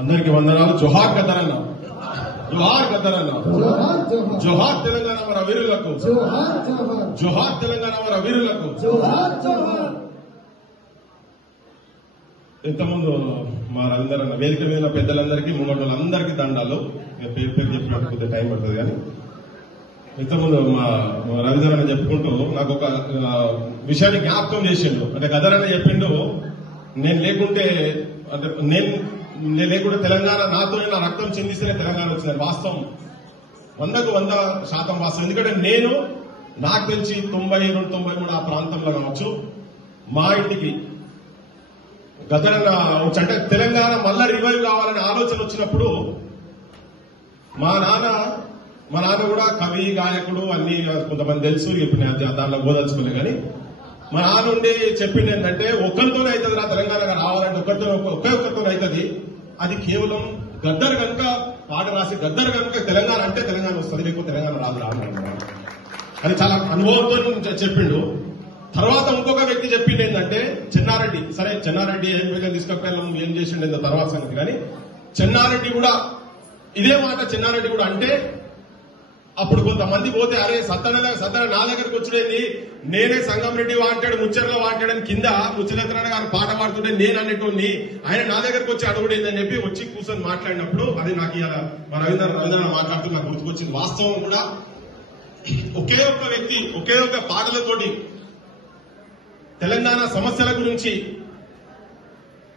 అందరికీ వందనాలు. జోహార్ గద్దరన్న, జోహార్ గద్దరన్న, జోహార్ తెలంగాణ మన వీరులకు, జోహార్ తెలంగాణ మన వీరులకు. ఇంతకుముందు మా రవీంద్రన్న వేదిక మీద పెద్దలందరికీ ముంగటి వాళ్ళందరికీ దండాలు. పేరు పేరు చెప్పినట్టు కొద్దిగా టైం పడుతుంది. కానీ ఇంతకుముందు మా రవీంద్రన్న చెప్పుకుంటూ నాకు ఒక విషయాన్ని జ్ఞాపకం చేసిండు. అంటే గద్దరన్న చెప్పిండు, నేను లేకుంటే అంటే నేను లేకుంటే తెలంగాణ నాతో నా రక్తం చెందిస్తేనే తెలంగాణ వచ్చింది. వాస్తవం 100% వాస్తవం. ఎందుకంటే నేను నాకు తెలిసి 92-93 ఆ ప్రాంతంలో కావచ్చు మా ఇంటికి గద్దరన్న అంటే తెలంగాణ మళ్ళా రివైవ్ కావాలనే ఆలోచన వచ్చినప్పుడు మా నాన్న కూడా కవి గాయకుడు అన్ని కొంతమంది తెలుసు. ఇప్పుడు నేను దాంట్లో గోదలుచుకోలే. కానీ మా నాన్న ఉండి చెప్పింది ఏంటంటే ఒక్కరితోనే అవుతుంది నా తెలంగాణ రావాలంటే ఒక్కరితో అవుతుంది. అది కేవలం గద్దర్ కనుక పాట రాసి గద్దర్ కనుక తెలంగాణ అంటే తెలంగాణ వస్తుంది, లేకపోతే తెలంగాణ రాదు అని చాలా అనుభవంతో చెప్పిండు. తర్వాత ఇంకొక వ్యక్తి చెప్పింది ఏంటంటే చెన్నారెడ్డి. సరే చెన్నారెడ్డి ఏం వేగం తీసుకెళ్ళాం ఏం చేసిండు తర్వాత సంగతి. కానీ చెన్నారెడ్డి కూడా ఇదే మాట చెన్నారెడ్డి కూడా అంటే అప్పుడు కొంతమంది పోతే అరే సత్తన నా దగ్గరకు వచ్చింది నేనే సంగం రెడ్డి వాంటాడు ముచ్చర్లో వాంటాడని కింద ముచ్చరత్న గారు పాట పాడుతుంటే నేను అనేటోని ఆయన నా దగ్గరకు వచ్చి అడుగుడేందని చెప్పి వచ్చి కూర్చొని మాట్లాడినప్పుడు అది నాకు ఇలా మా రవీంద్ర మాట్లాడుతూ నాకు గుర్తుకొచ్చింది. వాస్తవం కూడా ఒకే ఒక్క వ్యక్తి ఒకే ఒక్క పాటలతోటి తెలంగాణ సమస్యల గురించి,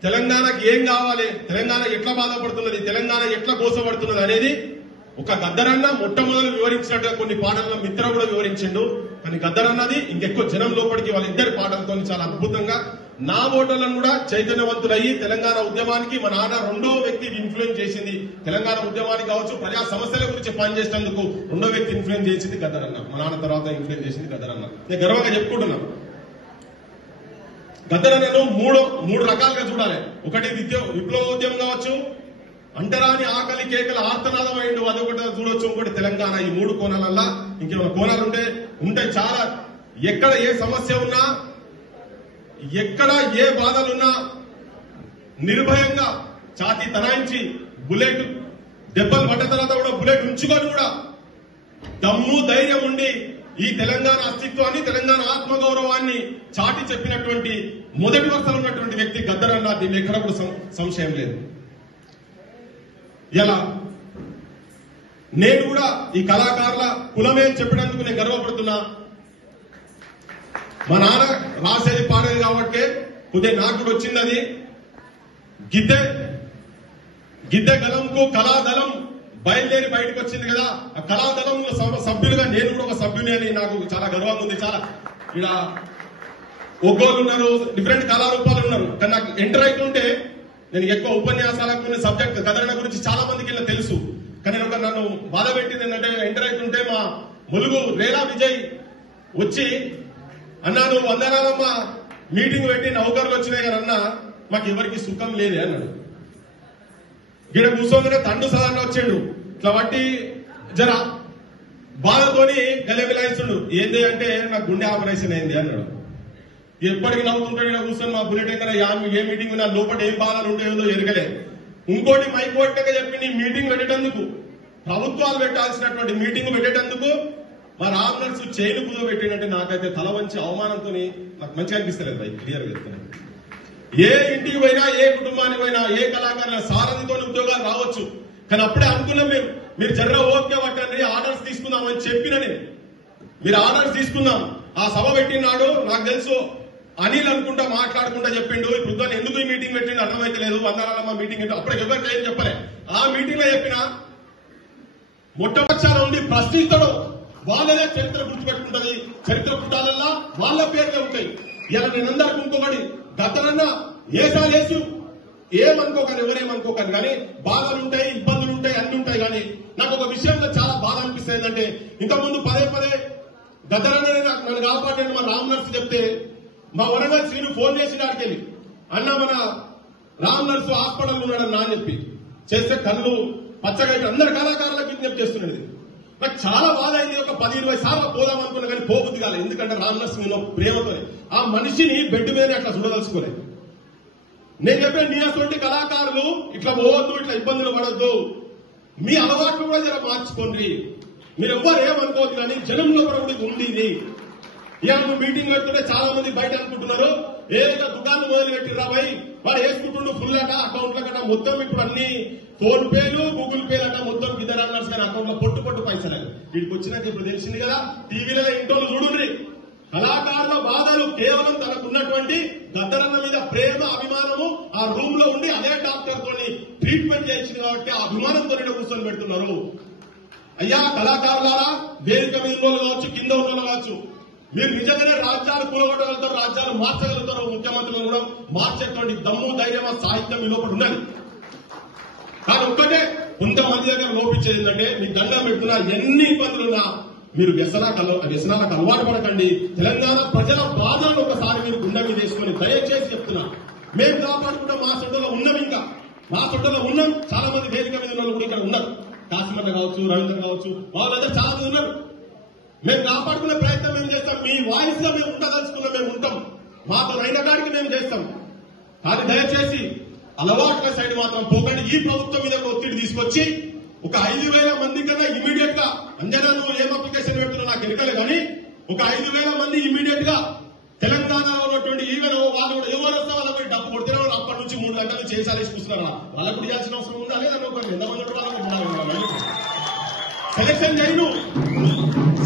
తెలంగాణకి ఏం కావాలి, తెలంగాణ ఎట్లా బాధపడుతున్నది, తెలంగాణ ఎట్లా కోసపడుతున్నది అనేది ఒక గద్దరన్న మొట్టమొదలు వివరించినట్టుగా కొన్ని పాటల్లో మిత్ర కూడా వివరించిండు. కానీ గద్దరన్నది ఇంకెక్కువ జనం లోపలికి వాళ్ళిద్దరి పాటలతో చాలా అద్భుతంగా నా ఓటర్లను కూడా చైతన్యవంతులయ్యి తెలంగాణ ఉద్యమానికి మా నాన్న రెండో వ్యక్తి ఇన్ఫ్లుయెన్స్ చేసింది. తెలంగాణ ఉద్యమానికి కావచ్చు ప్రజా సమస్యల గురించి పనిచేసేందుకు రెండో వ్యక్తి ఇన్ఫ్లుయెన్స్ చేసింది గద్దరన్న. మా నాన్న తర్వాత ఇన్ఫ్లుయెన్స్ చేసింది గద్దరన్న. నేను గర్వంగా చెప్పుకుంటున్నాను. గద్దరన్నను మూడు రకాలుగా చూడాలి. ఒకటి విప్లవోద్యమం కావచ్చు, అంటరాని ఆకలి కేకల ఆర్తనాదం అయిండు అదొకటి చూడొచ్చు, ఇంకోటి తెలంగాణ. ఈ 3 కోణాలల్లా ఇంకేమైనా కోణాలు ఉంటే చాలా. ఎక్కడ ఏ సమస్య ఉన్నా, ఎక్కడ ఏ బాధలున్నా నిర్భయంగా ఛాతీ తనాయించి బుల్లెట్ దెబ్బలు పడ్డ తర్వాత కూడా బుల్లెట్ ఉంచుకొని కూడా దమ్ము ధైర్యం ఉండి ఈ తెలంగాణ అస్తిత్వాన్ని తెలంగాణ ఆత్మగౌరవాన్ని చాటి చెప్పినటువంటి మొదటి వరుసలో ఉన్నటువంటి వ్యక్తి గద్దరన్న. దీన్ని ఎక్కడ కూడా సంశయం లేదు. ఇలా నేను కూడా ఈ కళాకారుల కులమే చెప్పినందుకు నేను గర్వపడుతున్నా. మా నాన్న రాసేది పాడేది కాబట్టి కొద్దిగా నాకు కూడా వచ్చింది. అది గిద్దె గలంకు కళాదళం బయలుదేరి బయటకు వచ్చింది కదా. ఆ కళాదళంలో సభ్యులుగా నేను కూడా ఒక సభ్యుని అని నాకు చాలా గర్వంగా ఉంది. చాలా ఇక్కడ ఒగ్గోలు ఉన్నారు, డిఫరెంట్ కళారూపాలు ఉన్నారు. కానీ నాకు ఎంటర్ అవుతుంటే నేను ఎక్కువ ఉపన్యాసాలకు సబ్జెక్ట్ గద్దరన్న గురించి చాలా మందికి ఇలా తెలుసు. కానీ నన్ను బాధ పెట్టింది ఏంటంటే ఎంటర్ అవుతుంటే మా ములుగు రేలా విజయ్ వచ్చి అన్నా నువ్వు వందనాలమ్మ మీటింగ్ పెట్టి నౌకర్లు వచ్చినాయి కానీ అన్నా మాకు ఎవరికి సుఖం లేదే అన్నాడు. గిడ కూర్చోగానే తండ్రి సాధారణ వచ్చాడు. ఇట్లా బట్టి జర బాధతోని గలెబిలాయిస్తుండు. ఏంది అంటే నాకు గుండె ఆపరేషన్ అయింది అన్నాడు. ఎప్పటికీ నవ్వుతుంటాడు కూర్చొని మా బుల్లెట్ ఎక్కడ ఏ మీటింగ్ నా లోపల ఏం బాధలు ఉంటాయో ఎరగలే. ఇంకోటి మైకోటగా చెప్పి నీ మీటింగ్ పెట్టేటందుకు ప్రభుత్వాలు పెట్టాల్సినటువంటి మీటింగ్ పెట్టేటందుకు మా రామ్నర్స్ చైలు కుదో పెట్టినట్టు నాకైతే తల వంచి అవమానంతో నాకు మంచిగా అనిపిస్తలేదు. భయ్ క్లియర్ గా చెప్తున్నాను. ఏ ఇంటికి పోయినా, ఏ కుటుంబానికి పోయినా, ఏ కళాకారుల సారథితో ఉద్యోగాలు రావచ్చు. కానీ అప్పుడే అనుకున్నాం మీరు జర్ర ఓకే పట్టండి ఆర్డర్స్ తీసుకుందామని చెప్పిన నేను. మీరు ఆర్డర్స్ తీసుకుందాం. ఆ సభ పెట్టినాడు నాకు తెలుసు అనిల్ అనుకుంటా మాట్లాడుకుంటా చెప్పిండు. ఇప్పుడు ఎందుకు ఈ మీటింగ్ పెట్టిండు అర్థమైతే లేదు. వందనాలమ్మ మీటింగ్ అప్పుడే ఎవరికి ఏం చెప్పలే. ఆ మీటింగ్ లో చెప్పిన మొట్టమొదటిసారి ఉండి ప్రశ్నిస్తాడు. వాళ్ళనే చరిత్ర గుర్తుపెట్టుకుంటది. చరిత్ర పుట్టాలల్లా వాళ్ళ పేర్లే ఉంటాయి. ఇలా నేనందరికి ఇంకొకటి గద్దరన్న ఏసాలేసు ఏమనుకోకండి, ఎవరేమనుకోకండి. కానీ బాధలు ఉంటాయి, ఇబ్బందులు ఉంటాయి, అన్ని ఉంటాయి. కానీ నాకు ఒక విషయంలో చాలా బాధ అనిపిస్తుంది ఏంటంటే ఇంతకుముందు పదే గద్దరన్న నన్ను కాపాడండి మా రామ్నర్స్ చెప్తే మా వరంగల్ శ్రీను ఫోన్ చేసి నాడికెళ్ళి అన్న మన రామ్నర్స్ హాస్పిటల్ ఉన్నాడన్నా అని చెప్పి చేస్తే కళ్ళు పచ్చగా అందరు కళాకారులకు విజ్ఞప్తి చేస్తున్నది. నాకు చాలా బాధ అయింది. ఒక 10-20 సార్లు పోదాం అనుకున్నా కానీ పోబుద్ది కాలే. ఎందుకంటే రామ్నర్స్ మీద ప్రేమతో ఆ మనిషిని బెడ్ మీద అట్లా చూడదలుచుకోలేదు. నేను చెప్పిన నీ అటువంటి కళాకారులు ఇట్లా పోవద్దు, ఇట్లా ఇబ్బందులు పడద్దు, మీ అలవాట్లు కూడా జర మార్చుకోండి. మీరు ఎవ్వరు ఏమనుకోవద్దు, కానీ జనంలో కూడా ఉంది. ఇవాళ మీటింగ్ పెడుతుంటే చాలా మంది బయట అనుకుంటున్నారు ఏదైనా దుకాణం మొదలు పెట్టిరా భయ్, వాడు వేసుకుంటుండు ఫుల్ అట అకౌంట్ల కన్నా మొత్తం ఇప్పుడు అన్ని ఫోన్ పేలు గూగుల్ పేలు అట మొత్తం గిద్దరు అన్నారు కానీ అకౌంట్ లో పొట్టు పైసలు వీడికి వచ్చినాక ఇప్పుడు తెలిసింది కదా. టీవీలలో ఇంట్లో చూడండి, కళాకారుల బాధలు కేవలం తనకున్నటువంటి గద్దరన్న మీద ప్రేమ అభిమానము ఆ రూమ్ లో ఉండి అదే డాక్టర్ తోని ట్రీట్మెంట్ చేయించింది కాబట్టి ఆ అభిమానంతో కూర్చొని పెడుతున్నారు. అయ్యా కళాకారులారా, వేదిక మీద కావచ్చు, కింద ఉన్న కావచ్చు, మీరు నిజంగానే రాజ్యాలు కూలగొట్టగలుగుతారు, రాజ్యాలు మార్చగలుగుతారు, ముఖ్యమంత్రులను కూడా మార్చేటువంటి దమ్ము ధైర్యం సాహిత్యం మీ లోపల ఉన్నది. కానీ ఒక్కటే కొంతమంది దగ్గర లోపించేది ఏంటంటే మీకు దండం పెడుతున్నా ఎన్ని ఇబ్బందులున్నా మీరు వ్యసనాలకు అలవాటు పడకండి. తెలంగాణ ప్రజల బాధలను ఒకసారి మీరు గుండె మీద వేసుకొని దయచేసి చెప్తున్నా, మేము కాపాడుకుంటాం, మా సొంతలో ఉన్నాం, ఇంకా మా సొంతలో ఉన్నాం. చాలా మంది వేదిక మీద ఉన్న కూడా ఇక్కడ ఉన్నారు, కాశ్మీర్ కావచ్చు, రవీంద్ర కావచ్చు, వాళ్ళందరూ చాలా మంది ఉన్నారు. మేము కాపాడుకునే ప్రయత్నం మేము చేస్తాం, మీ వాయిస్ గా మేము ఉండదలుచుకున్నా మేము ఉంటాం, మాతో అయిన కాడికి మేము చేస్తాం. కానీ దయచేసి అలవాట్ల సైడ్ మాత్రం పోకండి. ఈ ప్రభుత్వం మీద ఒత్తిడి తీసుకొచ్చి ఒక 5,000 మంది కన్నా ఇమీడియట్ గా, అంజనా నువ్వు ఏం అప్లికేషన్ పెడుతున్నా నాకు ఎరకలే కానీ ఒక 5,000 మంది ఇమీడియట్ గా తెలంగాణలో ఉన్నటువంటి ఈవెన్ వాళ్ళు కూడా ఎవరు వస్తే వాళ్ళకి డబ్బు కొడితే వాళ్ళు అప్పటి నుంచి 3 గంటలు చేసాలేసి కూర్చున్నారా, వాళ్ళకు ఇవ్వాల్సిన అవసరం ఉందా లేదా? ఎంతమంది వాళ్ళకి సెలక్షన్ చేయను,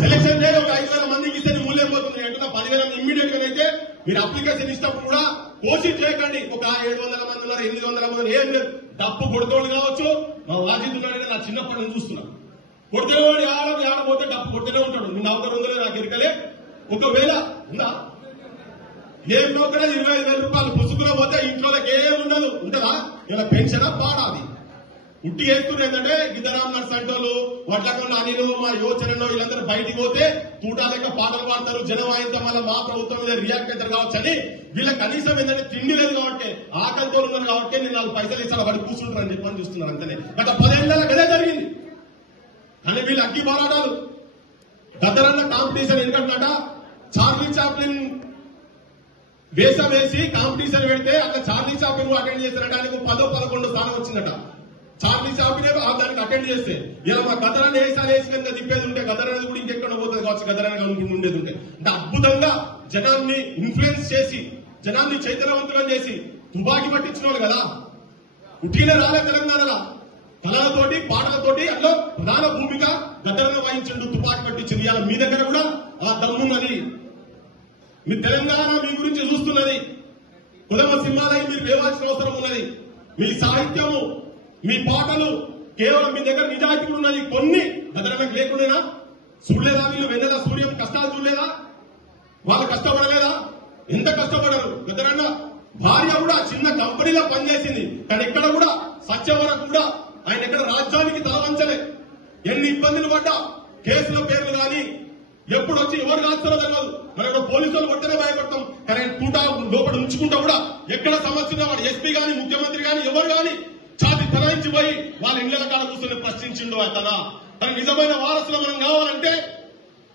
సెలక్షన్ చేయ ఒక 5,000 మందికి ఇస్తే మూల్యం పోతుంది అంటున్నా. 10,000 ఇమ్మీడియట్ గా అయితే మీరు అప్లికేషన్ ఇచ్చినప్పుడు కూడా కోచింగ్ చేయకండి. ఒక 700 మంది ఉన్నారు, 800 మంది ఏం లేదు, డబ్బు కొడుతోడు కావచ్చు. మా వాజిద్ ఉన్నాడని నా చిన్నప్పటి నుంచి చూస్తున్నా, కొడుతున్నవాడు ఆడపోతే డబ్బు కొడుతూనే ఉంటాడు. నువ్వు నౌకరు ఉందో నాకు ఇరకలే. ఒకవేళ ఉందా ఏం నౌకరా 25,000 రూపాయలు పుసుకులో పోతే ఇంట్లోకి ఏం ఉండదు, ఉంటుందా? ఇలా పెన్షనా పాడాది ఉట్టి వేసుకుని ఏంటంటే గిద్దరామ్ నర్సంటోళ్ళు వడ్లకొండ అనిలు మా యోచనలో వీళ్ళందరూ బయటికి పోతే తూటా లెక్క పాటలు పాడతారు, జనం వాయిద్యం వల్ల మా ప్రభుత్వం మీద రియాక్ట్ అవుతారు కావచ్చు అని వీళ్ళ కనీసం ఏంటంటే తిండి లేదు కాబట్టి ఆకలితో ఉన్నారు కాబట్టి నేను 4 పైసలు ఇస్తాను వాడు కూర్చుంటారని చెప్పని చూస్తున్నారు. అంతనే గత 10 ఏళ్ల గదే జరిగింది. కానీ వీళ్ళు అగ్గి పోరాటాలు గద్దరన్న కాంపిటీషన్ ఎందుకంటా చార్లీ చాప్లిన్ వేషం వేసి కాంపిటీషన్ పెడితే అట్లా చార్లీ చాప్లిన్ అటెండ్ చేశారంటే ఆయనకు 10-11 స్థానం వచ్చిందట. చార్లీ చాప్లిన్ దానికి అటెండ్ చేస్తే ఇలా మా గద్దరన్న వేసాలు వేసి కనుక తిప్పేది ఉంటే గద్దరన్నది కూడా ఇంకెక్కడ పోతుంది కావచ్చు, గద్దరన్న కనుకుంటూ ఉండేది ఉంటే. అంటే అద్భుతంగా జనాన్ని ఇన్ఫ్లుయెన్స్ చేసి జనాన్ని చైతన్యవంతులను చేసి తుపాకీ పట్టించిన వాళ్ళు కదా. ఉట్టినే రాలే తెలంగాణలో కళలతోటి పాటలతోటి అట్లా ప్రధాన భూమిక గద్దరన్న వహించండు, తుపాకీ పట్టించింది. ఇలా మీ దగ్గర కూడా ఆ దమ్మున్నది. మీ తెలంగాణ మీ గురించి చూస్తున్నది. కులమ సింహాలై మీరు లేవాల్సిన అవసరం ఉన్నది. మీ సాహిత్యము మీ పాటలు కేవలం మీ దగ్గర నిజాయితీ ఉన్నది. కొన్ని గద్దరన్నకు లేకుండా చూడలేదా? వీళ్ళు వెన్నెల సూర్యం కష్టాలు చూడలేదా? వాళ్ళు కష్టపడలేదా? ఎంత కష్టపడరు? గద్దరన్న భార్య కూడా చిన్న కంపెనీలో పనిచేసింది, కానీ ఎక్కడ కూడా సత్యం వరకు కూడా ఆయన ఎక్కడ రాజ్యానికి తలవంచలే. ఎన్ని ఇబ్బందులు పడ్డా కేసుల పేర్లు కానీ ఎప్పుడు వచ్చి ఎవరు రాస్తారో తెలియదు. మనం పోలీసులు కొట్టనే భయపడతాం, కానీ తూటా లోపల ఉంచుకుంటా కూడా ఎక్కడ సమస్య ఉన్నా వాడు ఎస్పీ గాని ముఖ్యమంత్రి గాని ఎవరు గాని ఛాతి తనాయించి పోయి వాళ్ళ ఇళ్ల కాడ కూర్చొని ప్రశ్నించిండు. తన నిజమైన వారసులు మనం కావాలంటే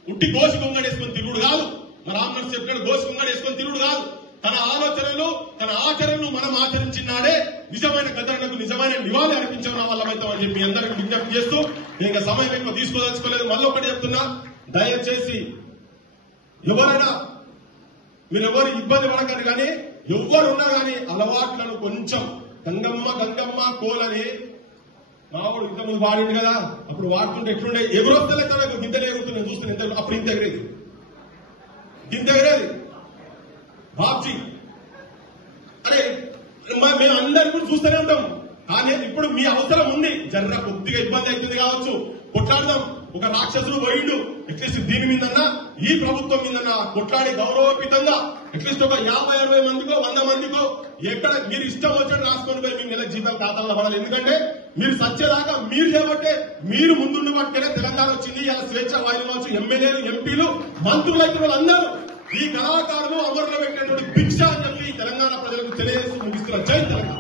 ఉట్టి గోసి కొంగడేసుకొని తిరుగుడు కాదు. మన రామ్నర్స్ చెప్పినట్టు గోసి కొంగడేసుకొని తిరుగుడు కాదు. తన ఆలోచనలు తన ఆచరణను మనం ఆచరించినాడే నిజమైన గద్దరన్నకు నిజమైన నివాళి అర్పించిన వాళ్ళమైతామని చెప్పి అందరికీ విజ్ఞప్తి చేస్తూ ఇంకా సమయం ఎక్కువ తీసుకోదలుచుకోలేదు. మళ్ళీ ఒకటి చెప్తున్నా, దయచేసి ఎవరైనా మీరు ఎవరు ఇబ్బంది పడకండి, కానీ ఎవరున్నా కానీ అలవాట్లను కొంచెం గంగమ్మ కోలని మామూలు ఇంతకుముందు వాడింది కదా, అప్పుడు వాడుతుంటే ఎట్లుండే ఎవరొస్తలే తనకు గింతలు ఎగురుతున్నాయి చూస్తున్నా. ఇంత అప్పుడు ఇంత ఎగిరేది బాబ్జీ అరే మేము అందరి కూడా చూస్తూనే ఉంటాం. కానీ ఇప్పుడు మీ అవసరం ఉంది, జర్ర కొద్దిగా ఇబ్బంది అవుతుంది కావచ్చు, కొట్లాడదాం. ఒక రాక్షసుడు పోయిండు, అట్లీస్ట్ దీని మీదన్నా ఈ ప్రభుత్వం మీదన్నా కొట్లాడి గౌరవపీతంగా అట్లీస్ట్ ఒక 50-60 మందికో 100 మందికో ఎక్కడ మీరు ఇష్టం వచ్చినట్టు రాసుకొని పోయి మీ నెల జీతాలు ఖాతాల్లో పడాలి. ఎందుకంటే మీరు సచ్చేదాకా మీరు చేయబట్టే మీరు ముందున్న పట్టుకెళ్ళే తెలంగాణ వచ్చింది. ఇలా స్వేచ్ఛ వాయులు కావచ్చు, ఎమ్మెల్యేలు ఎంపీలు మంత్రులు అయితే వాళ్ళందరూ ఈ కళాకారులు అమరులో పెట్టినటువంటి భిక్ష అని చెప్పి తెలంగాణ ప్రజలకు తెలియజేస్తూ ముగిస్తున్న జై తెలంగాణ.